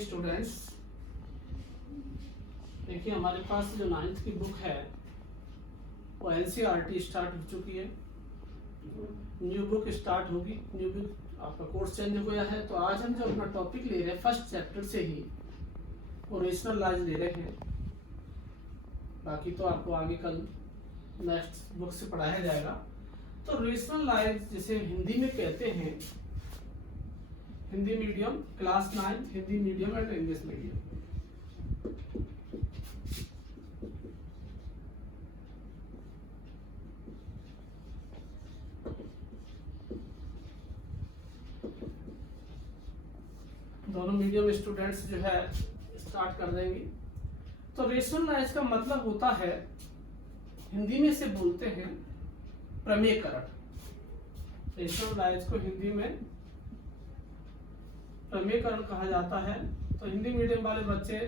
Students, देखिए हमारे पास जो 9th की बुक है वो NCERT स्टार्ट हो चुकी है। न्यू बुक स्टार्ट होगी, न्यू बुक आपका कोर्स चेंज हो गया है। तो आज हम जो अपना टॉपिक ले रहे हैं फर्स्ट चैप्टर से ही वो रेशनलाइज ले रहे हैं। बाकी तो आपको आगे कल नेक्स्ट बुक से पढ़ाया जाएगा। तो रेशनलाइज जिसे हिंदी में कहते हैं, Hindi medium class 9 Hindi medium and English medium. दोनों मीडियम स्टूडेंट्स जो है स्टार्ट कर देंगे। तो रेशनलाइज का मतलब होता है, हिंदी में से बोलते हैं प्रमेयकरण। रेशनलाइज को हिंदी में प्रमेयकरण कहा जाता है। तो हिंदी मीडियम वाले बच्चे,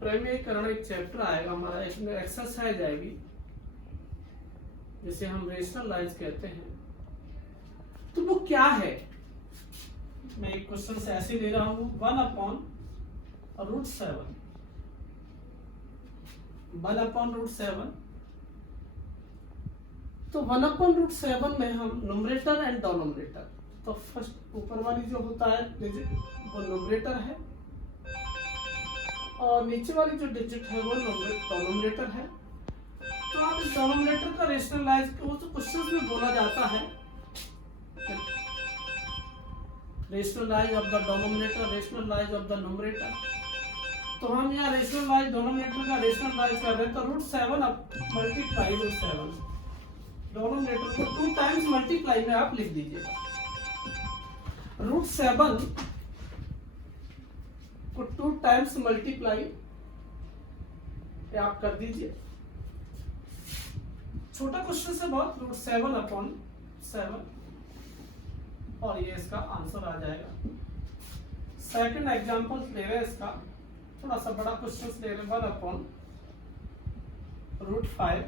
प्रमेयकरण एक चैप्टर आएगा हमारा, इसमें एक्सरसाइज आएगी जिसे हम रेशनलाइज कहते हैं। तो वो क्या है, मैं एक क्वेश्चन से ऐसे ले रहा हूं, 1/√7 1/√7। तो 1/√7 में हम न्यूमरेटर एंड डिनोमिनेटर, तो फर्स्ट ऊपर वाली जो होता है डिजिट वो न्यूमरेटर है और नीचे वाली जो डिजिट है वो डिनोमिनेटर है। तो आप इस डिनोमिनेटर का रेशनलाइज को तो क्वेश्चंस में बोला जाता है, rationalise of the denominator, rationalise of the numerator. तो हम यहाँ रेशनलाइज डिनोमिनेटर का रेशनलाइज कर रहे हैं। तो √7 मल्टीप्लाई √7, डिनोमिनेटर को 2 टाइम्स मल्टीप्लाई में आप लिख दीजिएगा। √7 को 2 टाइम्स मल्टीप्लाई आप कर दीजिए। छोटा क्वेश्चन से बहुत, √7/7 और ये इसका आंसर आ जाएगा। सेकंड एग्जांपल ले रहे हैं, इसका थोड़ा सा बड़ा क्वेश्चन ले रहे हैं, 1/√5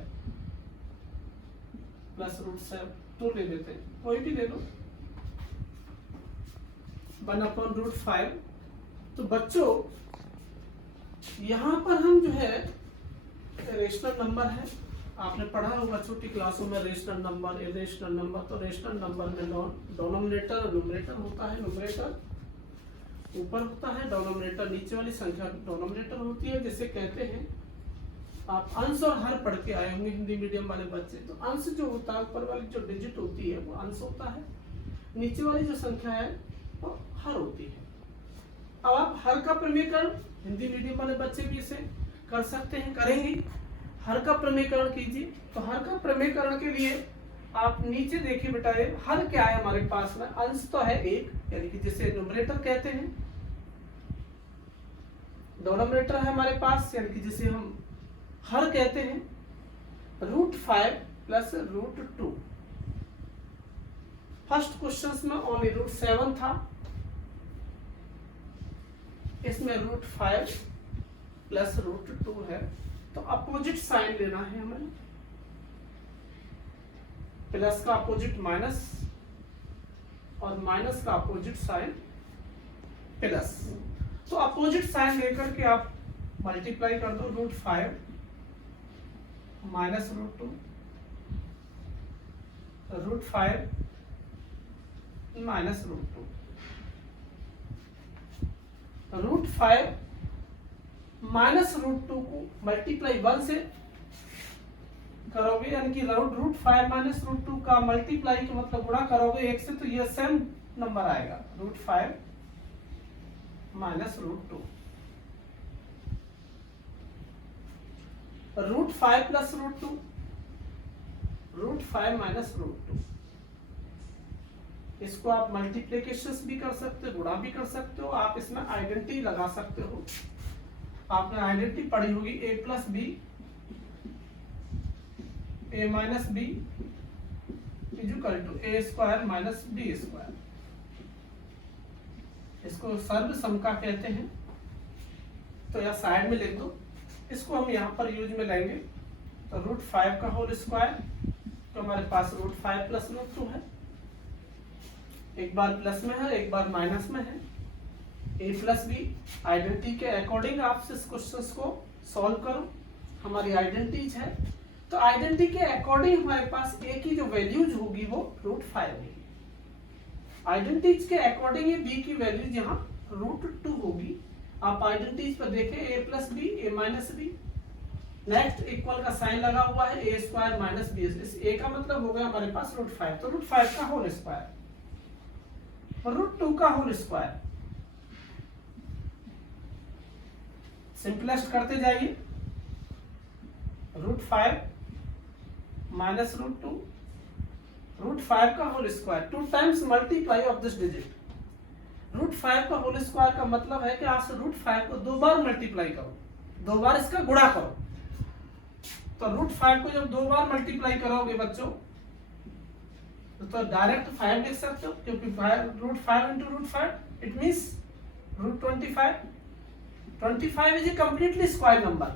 प्लस √7 2 ले लेते हैं, कोई भी ले लो। 1/√5। तो बच्चों यहां पर हम जो है रेशनल नंबर है, आपने पढ़ा होगा छोटी क्लासों में रेशनल नंबर, इरेशनल नंबर। तो रेशनल नंबर में डिनोमिनेटर और न्यूमरेटर होता है। न्यूमरेटर ऊपर होता है, डिनोमिनेटर नीचे वाली संख्या डिनोमिनेटर होती है, जिसे कहते हैं, आप अंश और हर पढ़ के आए होंगे हिंदी मीडियम वाले बच्चे। तो अंश जो होता है, ऊपर वाली जो डिजिट होती है वो अंश होता है, नीचे वाली जो संख्या है वो हर होती है। अब आप हर का प्रमेयकरण, हिंदी मीडियम वाले बच्चे भी इसे कर सकते हैं, करेंगे। हर का प्रमेयकरण कीजिए। तो हर का प्रमेयकरण के लिए आप नीचे देखिए बेटा, हर क्या है हमारे पास में, अंश तो है 1, यानी कि जिसे न्यूमरेटर कहते हैं। डिनोमिनेटर है हमारे पास, यानी कि जिसे हम हर कहते हैं, √5 प्लस √2। फर्स्ट क्वेश्चन में ओनली √7 था, इसमें √5 प्लस √2 है। तो अपोजिट साइन लेना है हमें, प्लस का अपोजिट माइनस और माइनस का अपोजिट साइन प्लस। तो अपोजिट साइन लेकर के आप मल्टीप्लाई कर दो, √5 माइनस √2, √5 माइनस √2। √5 माइनस √2 को मल्टीप्लाई 1 से करोगे, यानी कि √5 माइनस √2 का मल्टीप्लाई का मतलब गुणा करोगे 1 से, तो ये सेम नंबर आएगा, √5 माइनस √2। √5 plus √2, √5 minus √2। इसको आप मल्टीप्लिकेशंस भी कर सकते हो, गुणा भी कर सकते हो, आप इसमें आइडेंटिटी लगा सकते हो। आपने आइडेंटिटी पढ़ी होगी, a plus B, a minus B equal to a² minus b²। इसको सर्व समका कहते हैं। तो यह साइड में लिख दो, इसको हम यहाँ पर यूज में लेंगे। तो √5 का होल स्क्वायर, तो हमारे पास √5 प्लस √2 है, एक बार प्लस में है एक बार माइनस में है। ए प्लस बी, आइडेंटिटी के अकॉर्डिंग आप इस क्वेश्चन को सॉल्व करो। हमारी आइडेंटिटीज है, तो आइडेंटिटी के अकॉर्डिंग हमारे पास ए की जो वैल्यूज होगी वो √5 होगी। आइडेंटिटीज के अकॉर्डिंग बी की वैल्यूज यहाँ √2 होगी। आप आइडेंटिटीज पर देखें ए प्लस बी, ए माइनस बी, नेक्स्ट इक्वल का साइन लगा हुआ है, ए स्क्वायर माइनस बी। ए का मतलब हो गया हमारे पास √5, तो √5 का होल स्क्वायर, √2 का होल स्क्वायर। सिंपलेस्ट करते जाइए, √5 माइनस √2, √5 का whole square, 2 times multiply of this digit. √5 का होल स्क्वायर का मतलब है कि आप √5 को 2 बार मल्टीप्लाई करो, 2 बार इसका गुणा करो। तो √5 को जब 2 बार मल्टीप्लाई करोगे बच्चों, तो डायरेक्ट 5 लिख सकते हो, क्योंकि √5 into √5 it means √25। 25 is a completely square number.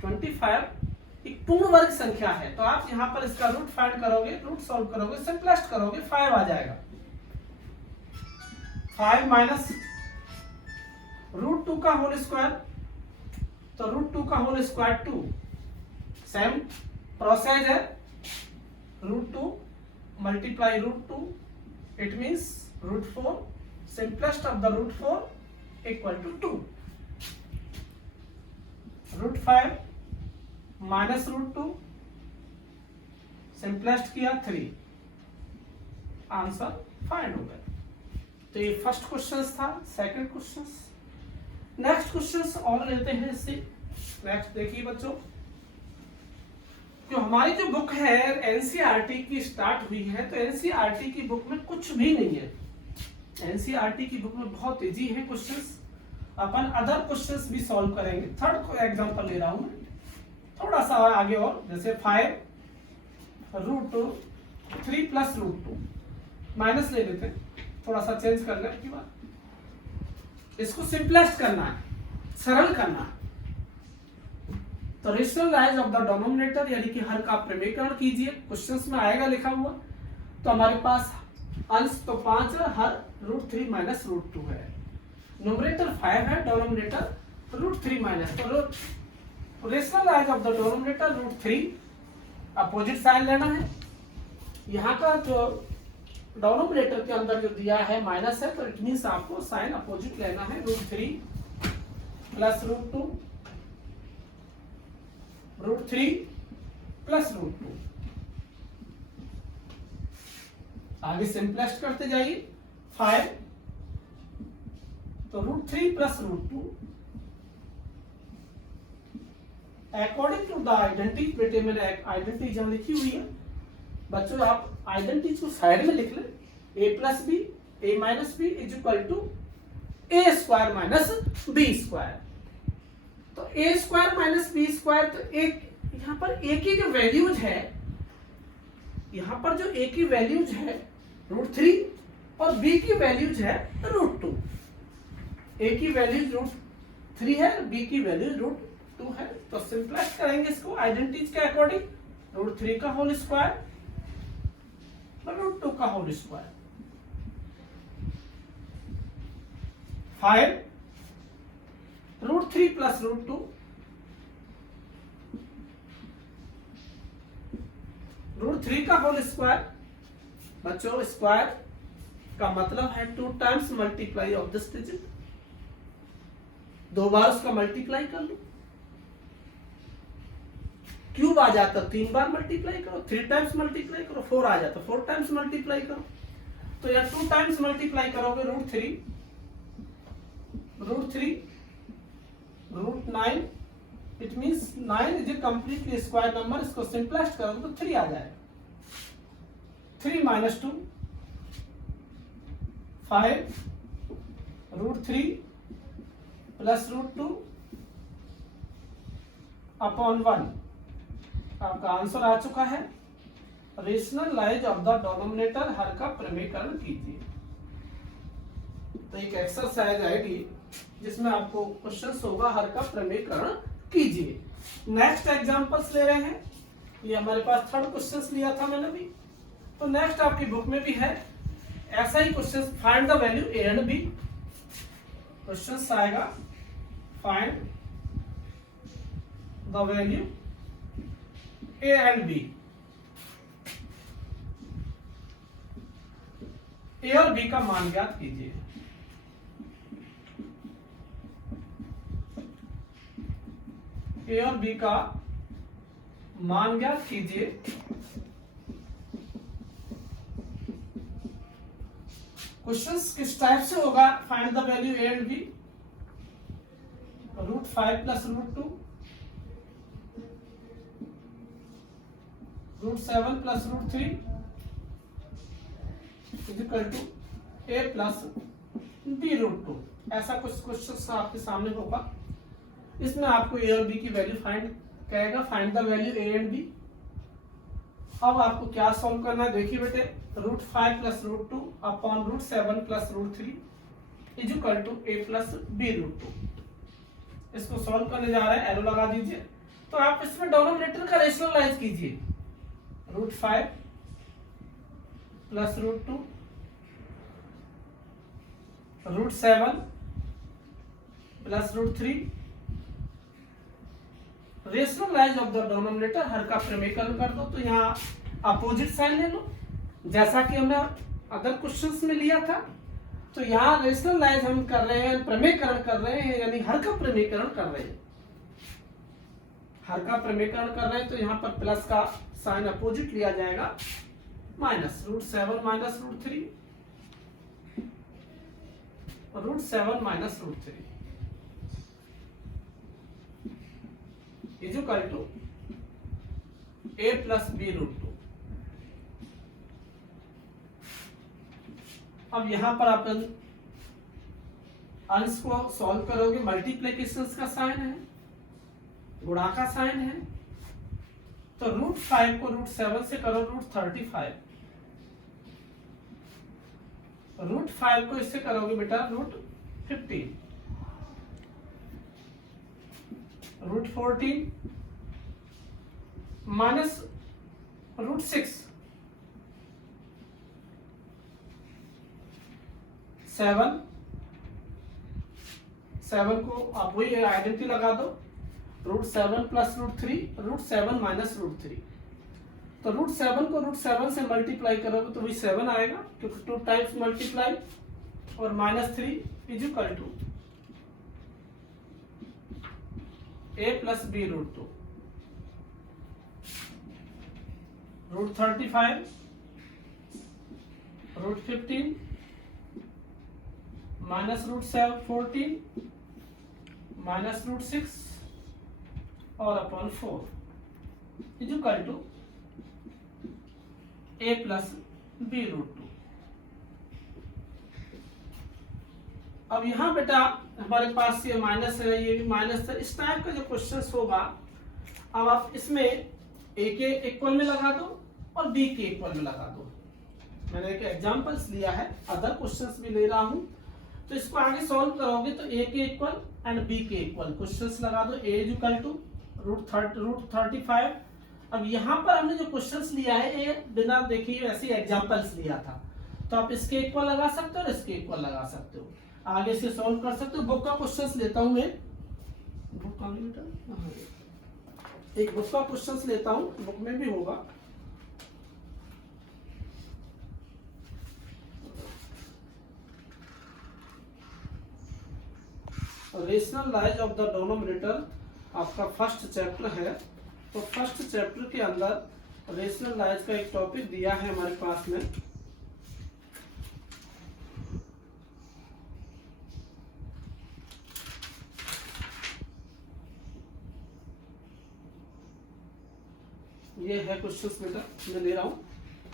25 एक पूर्ण वर्ग संख्या है, तो आप यहाँ पर इसका रूट फाइंड करोगे, रूट सॉल्व करोगे, सिंपलेस्ट करोगे, 5 आ जाएगा। 5 माइनस √2 का होल स्क्वायर, तो √2 का होल स्क्वायर 2। सेम प्रोसेस है, √2 multiply √2 it means √4, simplest of the √4 equal to 2। √5 minus √2 simplest किया 3, आंसर फाइंड हो गया। तो ये फर्स्ट क्वेश्चन था। सेकंड क्वेश्चन, नेक्स्ट क्वेश्चन और लेते हैं इससे। नेक्स्ट देखिए बच्चों, जो हमारी जो बुक है एनसीईआरटी की स्टार्ट हुई है, तो एनसीईआरटी की बुक में कुछ भी नहीं है। एनसीईआरटी की बुक में बहुत इजी है क्वेश्चंस, अपन अदर क्वेश्चंस भी सॉल्व करेंगे। थर्ड को एग्जांपल ले रहा हूं मैं, थोड़ा सा आगे और, जैसे 5 √2 3 प्लस √2 माइनस ले लेते हैं, थोड़ा सा चेंज करने की बात। इसको सिंपलेस्ट करना है, सरल करना है। तो रेशनलाइज ऑफ द डिनोमिनेटर, यानी कि हर का प्रमेयकरण कीजिए। क्वेश्चंस में आएगा लिखा हुआ, तो हमारे पास अंश तो 5 है, हर √3 माइनस √2 है। न्यूमरेटर 5 है, डिनोमिनेटर √3 माइनस, तो rationalise of the denominator √3, opposite sign लेना है। यहाँ का जो डिनोमिनेटर के अंदर जो दिया है माइनस है, तो इट मींस आपको साइन अपोजिट लेना है। √3 प्लस √2, √3 प्लस √2। आगे सिंपलेस्ट करते जाइए, 5 तो √3 plus √2 according to the identity. बेटे मैंने आइडेंटिटी जहां लिखी हुई है बच्चों, आप आइडेंटिटी को साइड में लिख लें। a plus B, a minus B is equal to a square minus b square. तो a square minus b square, तो एक यहाँ पर a की जो वैल्यूज है, यहाँ पर जो a की वैल्यूज है √3 और b की वैल्यूज है √2। a की वैल्यूज √3 है, b की वैल्यूज √2 है। तो सिंपलेस्ट करेंगे इसको आइडेंटिटीज के अकॉर्डिंग, √3 का होल स्क्वायर √2 का होल स्क्वायर। 5 √3 प्लस √2 √3 का होल स्क्वायर। बच्चों स्क्वायर का मतलब है 2 times multiply of this digit, 2 बार उसका मल्टीप्लाई कर लो। क्यूब आ जाता 3 बार मल्टीप्लाई करो, 3 टाइम्स मल्टीप्लाई करो, 4 आ जाता 4 टाइम्स मल्टीप्लाई करो। तो या 2 टाइम्स मल्टीप्लाई करोगे √3 √9, it means 9 is a completely square number. इसको सिंपलेस्ट करोगे तो 3 आ जाएगा। 3 माइनस 2, 5 √3 प्लस √2 अपॉन 1। आपका आंसर आ चुका है। रेशनलाइज ऑफ द डिनोमिनेटर, हर का प्रमेयकरण कीजिए। तो एक एक्सरसाइज आएगी जिसमें आपको क्वेश्चंस होगा, हर का प्रमेयकरण कीजिए। नेक्स्ट एग्जांपल्स ले रहे हैं, ये हमारे पास थर्ड क्वेश्चंस लिया था मैंने भी, तो नेक्स्ट आपकी बुक में भी है ऐसा ही question. Find the value a and b। Question आएगा find the value A and B, A और बी का मान ज्ञात कीजिए। ए और बी का मान ज्ञात कीजिए। क्वेश्चन किस टाइप से होगा? Find the value A and B, √5 plus √2, √7 plus √3 equal to A plus B √2। ऐसा कुछ क्वेश्चन आपके सामने होगा। इसमें आपको ए और बी की वैल्यू फाइंड करेगा। Find the value A and B. अब आपको क्या सॉल्व करना है? देखिए बेटे, √5 plus √2 upon √7 plus √3 is equal to A plus B √2। इसको सॉल्व करने जा रहे हैं, एरो लगा दीजिए। तो आप इसमें डिनोमिनेटर का रेशनलाइज कीजिए। √5 plus √2 √7 plus √3, rationalise of the denominator, हर का प्रमेयकरण कर दो। तो यहाँ अपोजिट साइन ले लो, जैसा कि हमने अदर क्वेश्चंस में लिया था। तो यहाँ रेशनलाइज हम कर रहे हैं, प्रमेयकरण कर रहे हैं, यानी हर का प्रमेयकरण कर रहे हैं। हर का प्रमेयकरण कर रहे हैं तो यहाँ पर प्लस का साइन अपोजिट लिया जाएगा, minus √7 minus √3, √7 minus √3 is equal to A plus B √2। अब यहां पर आप अंश को सॉल्व करोगे, मल्टीप्लिकेशन का साइन है, गुणा का साइन है। तो √5 को √7 से करो √35, √5 को इससे करोगे बेटा √15, √14 माइनस √6, 7 को आप वही आइडेंटिटी लगा दो, √7 प्लस √3, √7 माइनस √3। तो √7 को √7 से मल्टीप्लाई करोगे तो वही 7 आएगा, क्योंकि 2 टाइम्स मल्टीप्लाई, और -3 is equal to A plus B √2। √35 √15 minus √14 minus √6 और upon 4 is equal to A plus B √2। अब यहां बेटा हमारे पास ये माइनस है, ये भी माइनस है। इस टाइप का जो क्वेश्चन होगा, अब आप इसमें ए के इक्वल में लगा दो और बी के इक्वल में लगा दो। मैंने एक एग्जांपल्स लिया है, अदर क्वेश्चंस भी ले रहा हूं। तो इसको आगे सॉल्व करोगे तो ए के इक्वल एंड बी के इक्वल क्वेश्चंस लगा दो। ए इज इक्वल टू √35। अब यहाँ पर हमने जो क्वेश्चंस लिया है, ये बिना देखिए ऐसे एग्जांपल्स लिया था। तो आप इसके इक्वल लगा सकते हो और इसके इक्वल लगा सकते हो, आगे से सॉल्व कर सकते हो। बुक का क्वेश्चंस लेता हूं मैं, बुक का एक बुक का क्वेश्चंस लेता हूं, बुक में भी होगा। रेशनलाइज ऑफ द डिनोमिनेटर आपका फर्स्ट चैप्टर है। तो फर्स्ट चैप्टर के अंदर रेशनलाइज का एक टॉपिक दिया है हमारे पास में। ये है क्वेश्चंस बेटा मैं ले रहा हूँ,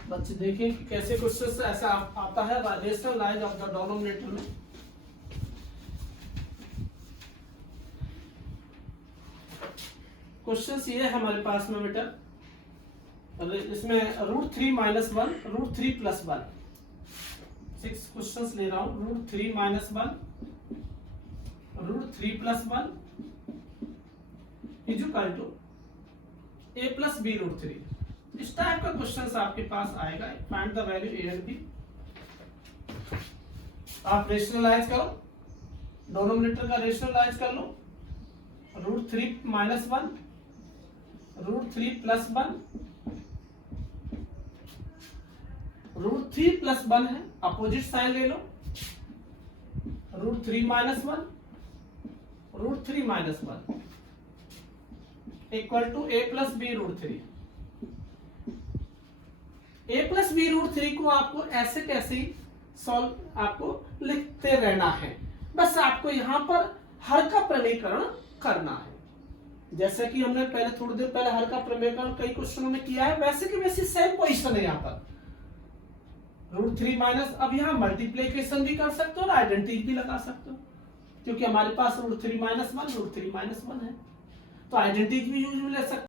बच्चे देखें कि कैसे क्वेश्चंस ऐसा आता है रेशनलाइज ऑफ द डिनोमिनेटर में। क्वेश्चंस ये है हमारे पास में बेटा, इसमें √3 माइनस 1, √3 प्लस 1, 6 क्वेश्चंस ले रहा हूं। √3 minus 1, √3 plus 1 is equal to A plus B √3। इस टाइप का क्वेश्चंस आपके पास आएगा। Find the value A and B. आप रेशनलाइज करो, डोनोमिनेटर का रेशनलाइज कर लो, √3 - 1, √3 + 1, √3 + 1 है, अपोजिट साइन ले लो, √3 - 1, √3 - 1 equal to a + b √3। a + b √3 को आपको ऐसे कैसे सॉल्व आपको लिखते रहना है, बस आपको यहां पर हर का प्रमेयकरण करना है। जैसे कि हमने पहले थोड़ी देर पहले हर का प्रमेयकरण कई क्वेश्चनों में किया है, वैसे की वैसी सेम पोजीशन है यहाँ पर। √3 माइनस, अब यहाँ मल्टीप्लीकेशन भी कर सकते हो और आइडेंटिटी भी लगा सकते हो, क्योंकि हमारे पास √3 - 1 √3 - 1 है, तो आइडेंटिटी भी यूज में ले सकते हो।